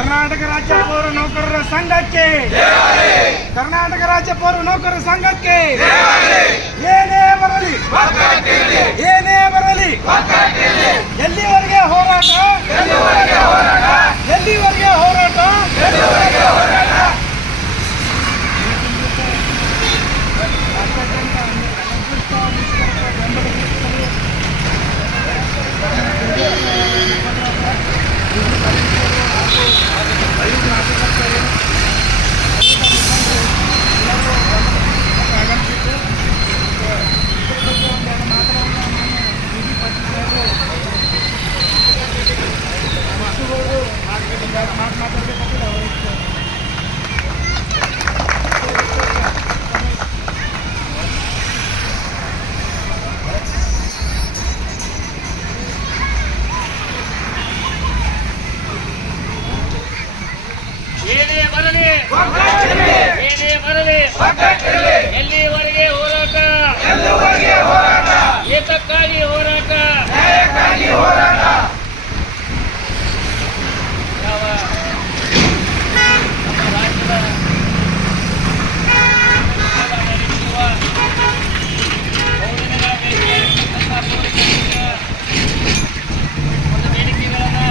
ಕರ್ನಾಟಕ ರಾಜ್ಯ ಪೌರ ನೌಕರರ ಸಂಘಕ್ಕೆ, ಕರ್ನಾಟಕ ರಾಜ್ಯ ಪೌರ ನೌಕರರ ಸಂಘಕ್ಕೆ ಏನೇ ಬರಲಿ, ಏನೇ ಬರಲಿ, ಎಲ್ಲಿವರೆಗೆ ಹೋರಾಟ, ಎಲ್ಲಿವರೆಗೆ ಹೋರಾಟ. ಏನೇ ಬರಲಿ, ಏನೇ ಬರಲಿ, ಎಲ್ಲಿವರೆಗೆ ಹೋರಾಟ, ಏತಕ್ಕಾಗಿ ಹೋರಾಟ, ಯಾವ ನಮ್ಮ ರಾಜ್ಯದ ಒಂದು ಬೇಡಿಕೆಗಳನ್ನು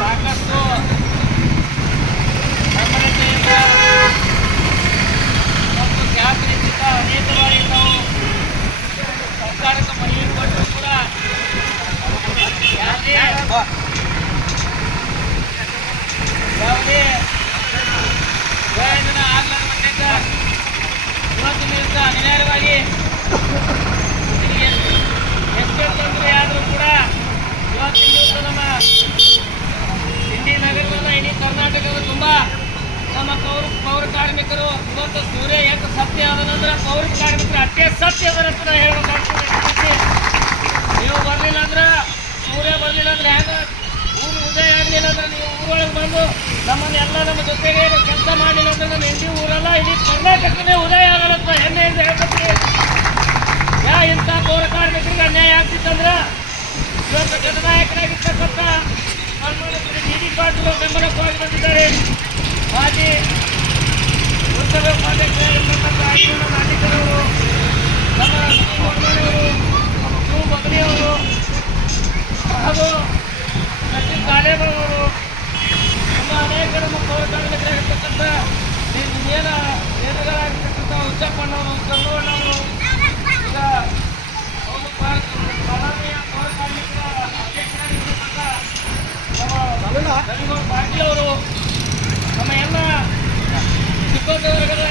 ಸಾಕಷ್ಟು ನಮ್ರತೆಯಿಂದ ಮತ್ತು ಜಾಗೃತಿಯಿಂದ ಅನೇಕ ಬಾರಿ ನಾವು ಸರ್ಕಾರಕ್ಕೆ ಮನವಿ ಕೊಟ್ಟರು ಕೂಡ ಯಾವುದೇ ಪ್ರಯೋಜನ ಆಗಲಾರ ಮಟ್ಟಿಗೆ ಇವತ್ತಿನ ದಿವಸ ಅನಿವಾರ್ಯವಾಗಿ ಎಷ್ಟೇ ತೊಂದರೆ ಆದರೂ ಕೂಡ ಇವತ್ತಿನ ದಿವಸ ನಮ್ಮ ಇಂಡಿ ನಗರದ ಇಡೀ ಕರ್ನಾಟಕದ ತುಂಬ ನಮ್ಮ ಪೌರ ಕಾರ್ಮಿಕರು ಇವತ್ತು ಸೂರ್ಯ ಯಾಕೆ ಸತ್ಯ ಅದನಂದ್ರೆ ಪೌರ ಕಾರ್ಮಿಕರು ಅಷ್ಟೇ ಸತ್ಯ ಅದರಂತ ಹೇಳ್ಬೇಕಾಗ್ತದೆ. ನೀವು ಬರಲಿಲ್ಲ ಅಂದ್ರೆ, ಸೂರ್ಯ ಬರಲಿಲ್ಲ ಅಂದ್ರೆ ಹೆಂಗೆ ಊರು ಉದಯ ಆಗಲಿಲ್ಲ ಅಂದ್ರೆ ನೀವು ಊರೊಳಗೆ ಬಂದು ನಮ್ಮನ್ನೆಲ್ಲ ನಮ್ಮ ಜೊತೆಗೆ ಕೆಲಸ ಮಾಡಲಿಲ್ಲ ಅಂದ್ರೆ ನಮ್ಮ ಇಂಡಿ ಊರಲ್ಲ ಇಡೀ ಕರ್ನಾಟಕನೇ ಉದಯ ಆಗಲಂತ ಹೆಮ್ಮೆಯಿಂದ ಹೇಳ್ಕೊತೀವಿ. ಇಂಥ ಪೌರ ಕಾರ್ಮಿಕರಿಗೆ ಅನ್ಯಾಯ ಆಗ್ತಿತ್ತಂದ್ರೆ ಇವತ್ತು ಜನನಾಯಕರಾಗಿರ್ತಕ್ಕಂಥ ಡಿ ಪಾಟೀಲ್ ಬೆಂಬಲವಾಗಿ ಬಂದಿದ್ದಾರೆ. ಮಾಜಿ ಉತ್ಸವ ಉಪಾಧ್ಯಕ್ಷರಾಗಿರ್ತಕ್ಕಂಥ ನಾಟಿಕರವರು, ನಮ್ಮ ವರ್ಮಣವರು, ಶಿವ ಬದಲಿಯವರು ಹಾಗೂ ಸಚಿನ್ ಕಾಲೇಬರವರು, ನಮ್ಮ ಅನೇಕ ನಮ್ಮ ಪೌರ ಕಾರ್ಮಿಕರಾಗಿರ್ತಕ್ಕಂಥ ನೇತಾರರಾಗಿರ್ತಕ್ಕಂಥ ಹುಚ್ಚಪ್ಪಣ್ಣವರು, ಚಂದ್ರಣ್ಣವರು, ಈಗ ಅವರು ಬಾದಾಮಿಯ ಪೌರ ಕಾರ್ಮಿಕರ ಅಧ್ಯಕ್ಷರಾಗಿರ್ತಕ್ಕಂಥ ರವಿಗೌಡ ಪಾಟೀಲ್ ಅವರು, ನಮ್ಮ ಎಲ್ಲ ಚಿಕ್ಕೋಟವರ್ಗದ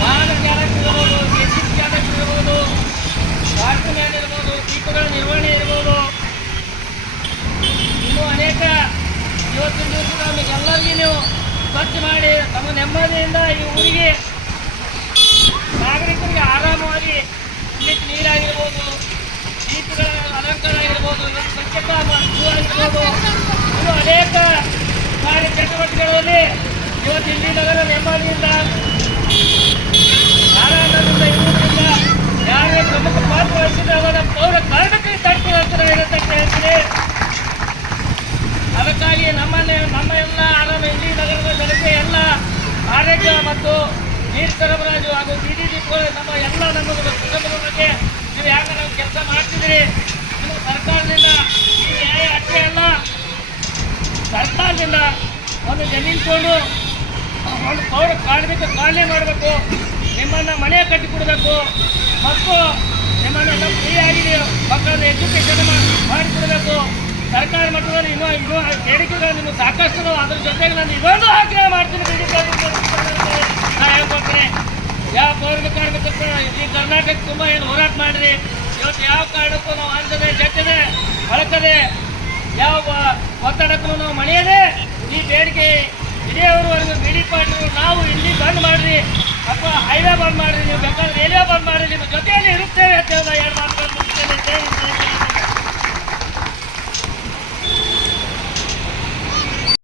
ವಾಹನ ಚಾಲಕರಿರ್ಬೋದು, ಕೆಸಿಬ್ ಚಾಲಕರಿರ್ಬೋದು, ವಾಚ್ಮ್ಯಾನ್ ಇರ್ಬೋದು, ದೀಪಗಳ ನಿರ್ವಹಣೆ ಇರ್ಬೋದು, ಇನ್ನೂ ಅನೇಕ ಇವತ್ತಿನ ದಿವಸ ನಮಗೆಲ್ಲರಿಗೂ ನೀವು ಸ್ವಚ್ಛ ಮಾಡಿ ತಮ್ಮ ನೆಮ್ಮದಿಯಿಂದ ಈ ಊರಿಗೆ ನಾಗರಿಕರಿಗೆ ಆರಾಮವಾಗಿ ಕುಡಿಲಿಕ್ಕೆ ನೀರಾಗಿರ್ಬೋದು, ದೀಪಗಳ ಅಲಂಕಾರ ಆಗಿರ್ಬೋದು, ಸ್ವಚ್ಛತಾ ಆಗಿರ್ಬೋದು, ಇನ್ನು ಅನೇಕ ಕಾರ್ಯ ಚಟುವಟಿಕೆಗಳಲ್ಲಿ ಇವತ್ತು ಇಲ್ಲಿ ನಗರ ನೆಮ್ಮದಿಯಿಂದ ಆರಾಮದಿಂದ ಇರುವುದರಿಂದ ಯಾರೇ ಪ್ರಮುಖ ಪಾತ್ರ ವಹಿಸಿದ್ರೆ ಅವರ ಪೌರ ಕಾರ್ಮಿಕರಿಗೆ ತಡ್ಕೊಳ್ಳೋ ಇರುತ್ತೆ ಅಂತ ಹೇಳ್ತೀನಿ. ಅದಕ್ಕಾಗಿ ನಮ್ಮ ಎಲ್ಲ ಆರಾಮ ಇಲ್ಲಿ ನಗರದ ಜನತೆ ಎಲ್ಲ ಆರೋಗ್ಯ ಮತ್ತು ನೀರು ಸರಬರಾಜು ಹಾಗೂ ಬೀದಿ ದೀಪಗಳು ನಮ್ಮ ಎಲ್ಲ ನಮ್ಮ ಕುಟುಂಬದ ಬಗ್ಗೆ ನೀವು ಯಾಕೆ ನಾವು ಕೆಲಸ ಮಾಡ್ತಿದ್ದೀರಿ. ನೀವು ಸರ್ಕಾರದಿಂದ ಈ ನ್ಯಾಯ ಅಷ್ಟೇ ಅಲ್ಲ, ಸರ್ಕಾರದಿಂದ ಒಂದು ಜಮೀನು ತೊಗೊಂಡು ಒಂದು ಪೌರ ಕಾರ್ಮಿಕ ಕಾಲನಿ ಮಾಡಬೇಕು, ನಿಮ್ಮನ್ನು ಮನೆ ಕಟ್ಟಿಕೊಡಬೇಕು ಮತ್ತು ನಿಮ್ಮನ್ನೆಲ್ಲ ಫ್ರೀಯಾಗಿ ಮಕ್ಕಳನ್ನ ಎಜುಕೇಷನ್ ಮಾಡಿಕೊಡಬೇಕು. ಸರ್ಕಾರ ಮಟ್ಟದಲ್ಲಿ ಇನ್ನೂ ಬೇಡಿಕೆಗಳು ನಿಮಗೆ ಸಾಕಷ್ಟು ಅದ್ರ ಜೊತೆಗೆ ನಾನು ಇದೊಂದು ಆಗ್ರಹ ಮಾಡ್ತೀನಿ. ಬೇಡಿಕೆ ನಾ ಹೇಳ್ಕೊಡ್ತೀನಿ, ಯಾವ ಪೌರ ಕಾರ್ಮಿಕರು ಈ ಕರ್ನಾಟಕ ತುಂಬ ಏನು ಹೋರಾಟ ಮಾಡಿರಿ. ಇವತ್ತು ಯಾವ ಕಾರಣಕ್ಕೂ ನಾವು ಅಂಜದೆ ಜಗ್ಗದೆ ಬಳಕದೆ ಯಾವ ಒತ್ತಡಕ್ಕೂ ನಾವು ಮನೆಯದೇ ಈ ಬೇಡಿಕೆ ಇದೇವರೆಗೂ ಬಿಡಿ ಪಾಟೀಲ್ ನಾವು ಇಲ್ಲಿ ಬಂದ್ ಮಾಡ್ರಿ ಅಥವಾ ಹೈವೇ ಬಂದ್ ಮಾಡ್ರಿ, ನೀವು ಬೇಕಾದ್ರೆ ರೈಲ್ವೆ ಬಂದ್ ಮಾಡ್ರಿ, ನಿಮ್ಮ ಜೊತೆಯಲ್ಲಿ ಇರುತ್ತೇವೆ ಅಂತ 2 ಮಾತುಗಳು ಮುಗಿಸ್ತೇನೆ.